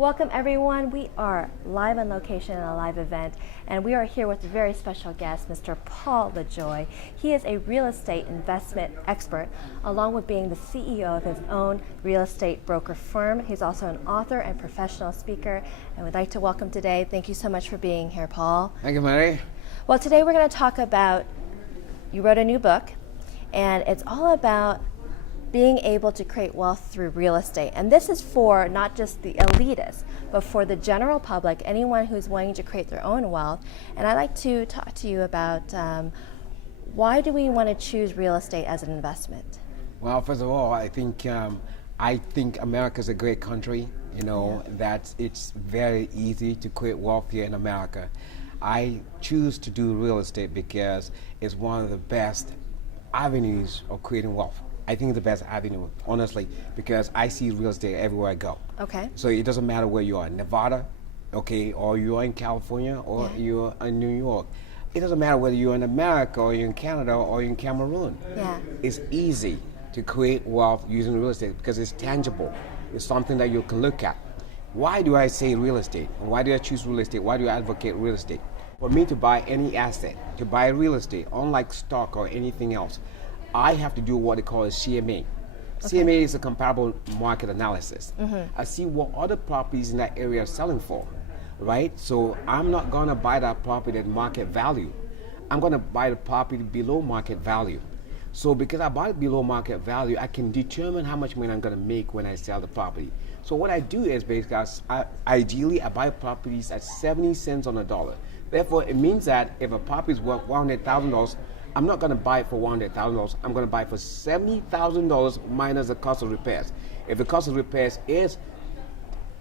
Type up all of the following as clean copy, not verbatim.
Welcome everyone. We are live on location in a live event, and we are here with a very special guest, Mr. Paul LeJoy. He is a real estate investment expert, along with being the CEO of his own real estate broker firm. He's also an author and professional speaker, and we'd like to welcome today. Thank you so much for being here, Paul. Thank you, Mary. Well, today we're going to talk about, you wrote a new book, and it's all about being able to create wealth through real estate. And this is for not just the elitists, but for the general public, anyone who's wanting to create their own wealth. And I'd like to talk to you about why do we want to choose real estate as an investment? Well, first of all, I think America's a great country. You know, that it's very easy to create wealth here in America. I choose to do real estate because it's one of the best avenues of creating wealth. I think it's the best avenue, honestly, because I see real estate everywhere I go. Okay. So it doesn't matter where you are, in Nevada, okay, or you're in California, or you're in New York. It doesn't matter whether you're in America, or you're in Canada, or you're in Cameroon. Yeah. It's easy to create wealth using real estate because it's tangible. It's something that you can look at. Why do I say real estate? Why do I choose real estate? Why do I advocate real estate? For me to buy any asset, to buy real estate, unlike stock or anything else, I have to do what they call a CMA. Okay. CMA is a comparable market analysis. I see what other properties in that area are selling for, right? So I'm not going to buy that property at market value. I'm going to buy the property below market value. So because I bought it below market value, I can determine how much money I'm going to make when I sell the property. So what I do is basically, ideally, I buy properties at 70 cents on the dollar. Therefore, it means that if a property is worth $100,000, I'm not going to buy it for $100,000. I'm going to buy it for $70,000 minus the cost of repairs. If the cost of repairs is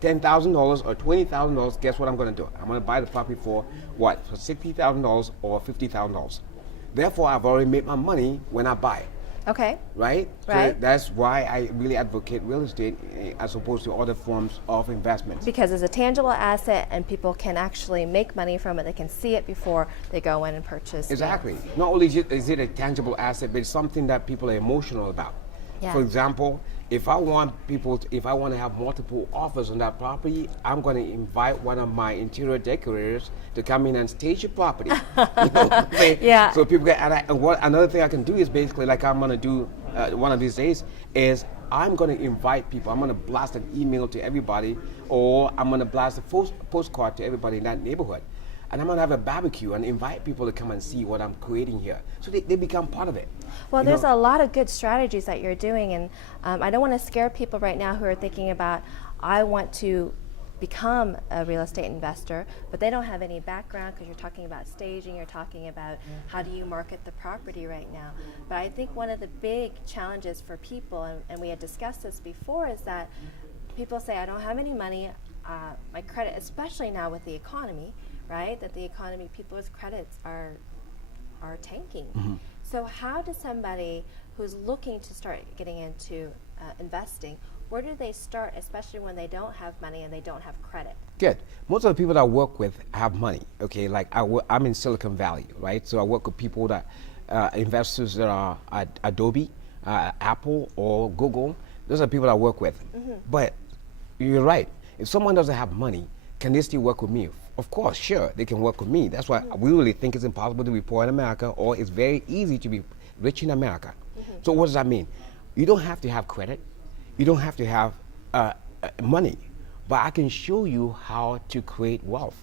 $10,000 or $20,000, guess what I'm going to do? I'm going to buy the property for what? For $60,000 or $50,000. Therefore, I've already made my money when I buy it. Okay. Right? Right. So that's why I really advocate real estate as opposed to other forms of investments. Because it's a tangible asset and people can actually make money from it. They can see it before they go in and purchase. Exactly. Not only is it a tangible asset, but it's something that people are emotional about. Yeah. For example, if I want to have multiple offers on that property, I'm going to invite one of my interior decorators to come in and stage the property. Yeah. So people get, another thing I can do is basically, like I'm going to do one of these days, is I'm going to invite people. I'm going to blast an email to everybody, or I'm going to blast a postcard to everybody in that neighborhood. And I'm going to have a barbecue and invite people to come and see what I'm creating here. So they become part of it. Well, there's a lot of good strategies that you're doing, and I don't want to scare people right now who are thinking about, I want to become a real estate investor, but they don't have any background, because you're talking about staging, you're talking about how do you market the property right now. But I think one of the big challenges for people, and we had discussed this before, is that people say, I don't have any money, my credit, especially now with the economy, right? That the economy, people's credits are tanking. Mm-hmm. So how does somebody who's looking to start getting into investing, where do they start, especially when they don't have money and they don't have credit? Good. Most of the people that I work with have money. Okay, like I'm in Silicon Valley, right? So I work with people that investors that are at Adobe, Apple, or Google. Those are the people that I work with. Mm-hmm. But you're right. If someone doesn't have money, can they still work with me? Of course, sure, they can work with me. That's why we really think it's impossible to be poor in America, or it's very easy to be rich in America. Mm-hmm. So what does that mean? You don't have to have credit. You don't have to have money. But I can show you how to create wealth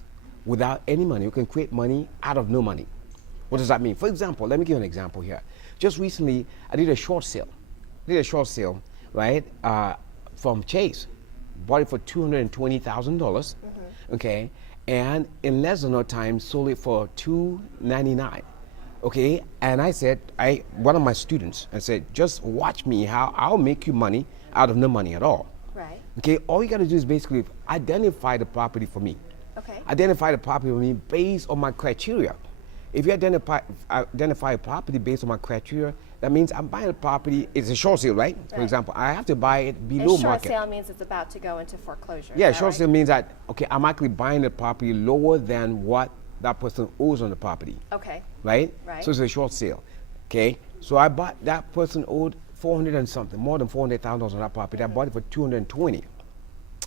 without any money. You can create money out of no money. What does that mean? For example, let me give you an example here. Just recently, I did a short sale. Right, from Chase. Bought it for $220,000. Okay, and in less than no time sold it for $299. Okay, and I said, one of my students, I said, just watch me how I'll make you money out of no money at all. Right. Okay, all you got to do is basically identify the property for me. Okay. Identify the property for me based on my criteria. If you identify a property based on my criteria, that means I'm buying a property. It's a short sale, right? For example, I have to buy it below market. A short sale means it's about to go into foreclosure. Yeah, short sale means that, okay, I'm actually buying the property lower than what that person owes on the property. Okay. Right? Right. So it's a short sale. Okay? So I bought, that person owed 400 and something, more than $400,000 on that property. I bought it for 220.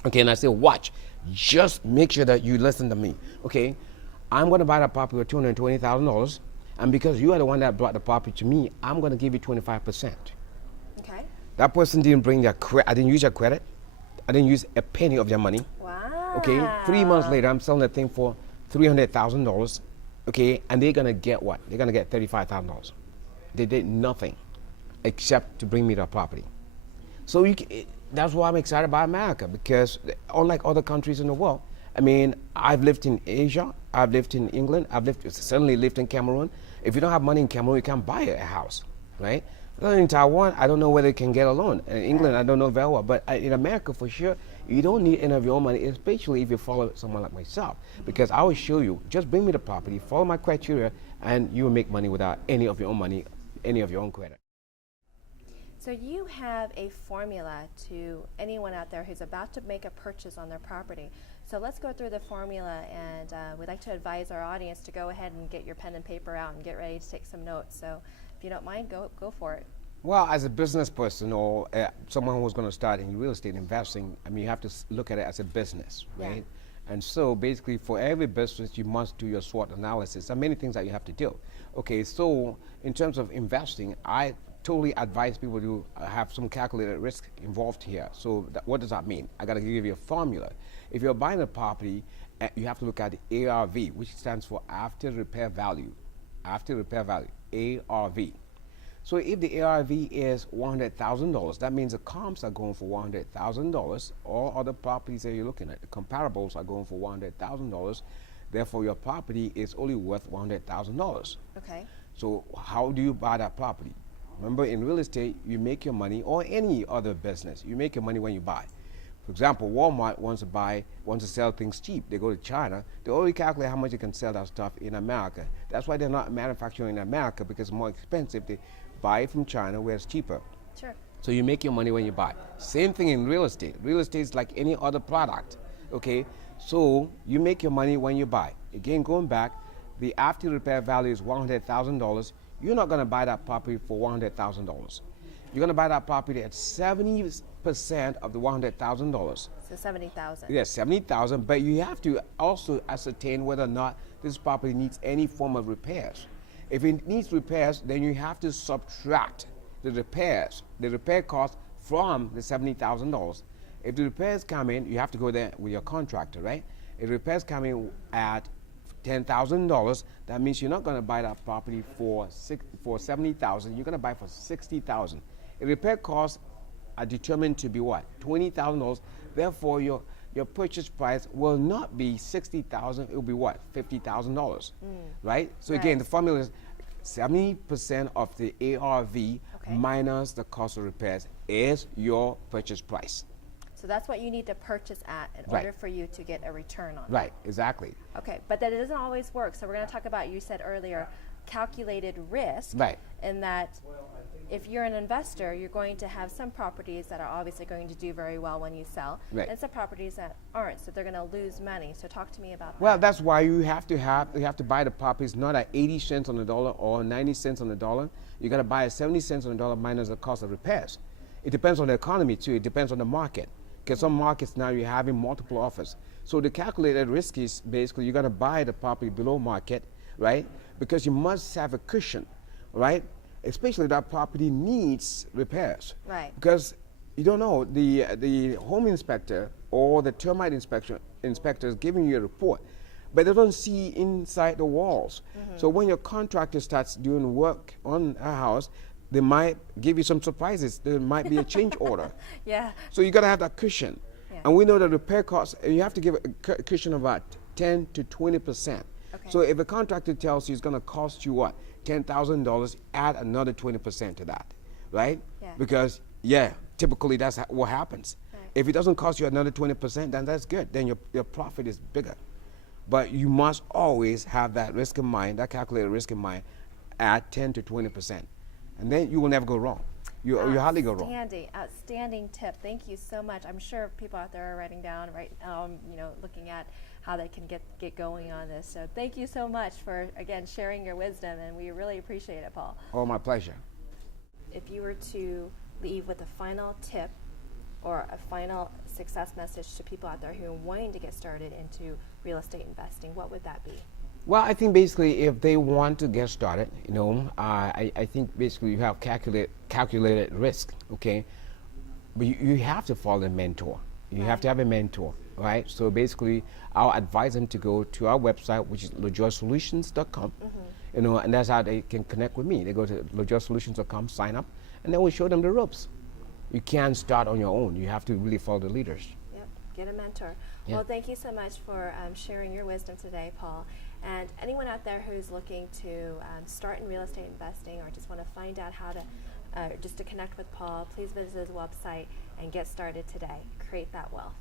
Okay, and I said, watch, just make sure that you listen to me. Okay, I'm going to buy that property for $220,000, and because you are the one that brought the property to me, I'm going to give you 25%. Okay. That person didn't bring their credit. I didn't use their credit. I didn't use a penny of their money. Wow. Okay, 3 months later, I'm selling the thing for $300,000. Okay, and they're gonna get what? They're gonna get $35,000. They did nothing except to bring me the property. So that's why I'm excited about America, because unlike other countries in the world, I mean, I've lived in Asia, I've lived in England, certainly lived in Cameroon. If you don't have money in Cameroon, you can't buy a house, right? In Taiwan, I don't know whether you can get a loan. In England, I don't know very well. But in America, for sure, you don't need any of your own money, especially if you follow someone like myself. Because I will show you, just bring me the property, follow my criteria, and you will make money without any of your own money, any of your own credit. So you have a formula to anyone out there who's about to make a purchase on their property. So let's go through the formula, and we'd like to advise our audience to go ahead and get your pen and paper out and get ready to take some notes. So if you don't mind, go for it. Well, as a business person or someone who's going to start in real estate investing, I mean, you have to look at it as a business, right? Yeah. And so basically for every business, you must do your SWOT analysis. There are many things that you have to do. Okay, so in terms of investing, I totally advise people to have some calculated risk involved here. So what does that mean? I got to give you a formula. If you're buying a property, you have to look at the ARV, which stands for after repair value. After repair value, ARV. So if the ARV is $100,000, that means the comps are going for $100,000. All other properties that you're looking at, the comparables are going for $100,000. Therefore, your property is only worth $100,000. Okay. So how do you buy that property? Remember, in real estate, you make your money, or any other business, you make your money when you buy. For example, Walmart wants to sell things cheap. They go to China. They already calculate how much they can sell that stuff in America. That's why they're not manufacturing in America, because it's more expensive. They buy it from China where it's cheaper. Sure. So you make your money when you buy. Same thing in real estate. Real estate is like any other product. Okay? So you make your money when you buy. Again, going back, the after repair value is $100,000. You're not going to buy that property for $100,000. You're going to buy that property at 70% of the $100,000. So 70,000. Yes, 70,000. But you have to also ascertain whether or not this property needs any form of repairs. If it needs repairs, then you have to subtract the repair cost from the $70,000. If the repairs come in, you have to go there with your contractor, right? If repairs come in at $10,000, that means you're not going to buy that property for $70,000. You're going to buy for $60,000. The repair costs are determined to be what? $20,000. Therefore, your purchase price will not be $60,000. It will be what? $50,000, right? So again, the formula is 70% of the ARV minus the cost of repairs is your purchase price. So that's what you need to purchase at in order for you to get a return on it. Right, exactly. Okay, but that doesn't always work. So we're going to talk about, you said earlier, calculated risk. Right. In that if you're an investor, you're going to have some properties that are obviously going to do very well when you sell, and some properties that aren't, so they're going to lose money. So talk to me about that. Well, that's why you have to buy the properties not at 80 cents on the dollar or 90 cents on the dollar. You got to buy at 70 cents on the dollar minus the cost of repairs. It depends on the economy too. It depends on the market. Because some markets now you're having multiple offers. So the calculated risk is basically you're going to buy the property below market, right? Because you must have a cushion, right? Especially that property needs repairs. Right. Because you don't know, the home inspector or the termite inspector is giving you a report, but they don't see inside the walls. So when your contractor starts doing work on a house, they might give you some surprises. There might be a change order. Yeah. So you got to have that cushion. Yeah. And we know that repair costs, you have to give a cushion of about 10 to 20%. Okay. So if a contractor tells you it's going to cost you what? $10,000, add another 20% to that, right? Yeah. Because, typically that's what happens. Right. If it doesn't cost you another 20%, then that's good. Then your profit is bigger. But you must always have that risk in mind, that calculated risk in mind, at 10 to 20%. And then you will never go wrong. You hardly go wrong. Outstanding tip. Thank you so much. I'm sure people out there are writing down right now, looking at how they can get going on this. So thank you so much for, again, sharing your wisdom, and we really appreciate it, Paul. Oh, my pleasure. If you were to leave with a final tip or a final success message to people out there who are wanting to get started into real estate investing, what would that be? Well, I think basically if they want to get started, I think basically you have calculated risk, okay? But you have to follow a mentor. You have to have a mentor, right? So basically, I'll advise them to go to our website, which is LeJoySolutions.com, and that's how they can connect with me. They go to LeJoySolutions.com, sign up, and then we show them the ropes. You can't start on your own. You have to really follow the leaders. Yep, get a mentor. Yeah. Well, thank you so much for sharing your wisdom today, Paul. And anyone out there who's looking to start in real estate investing or just want to find out how to, just to connect with Paul, please visit his website and get started today. Create that wealth.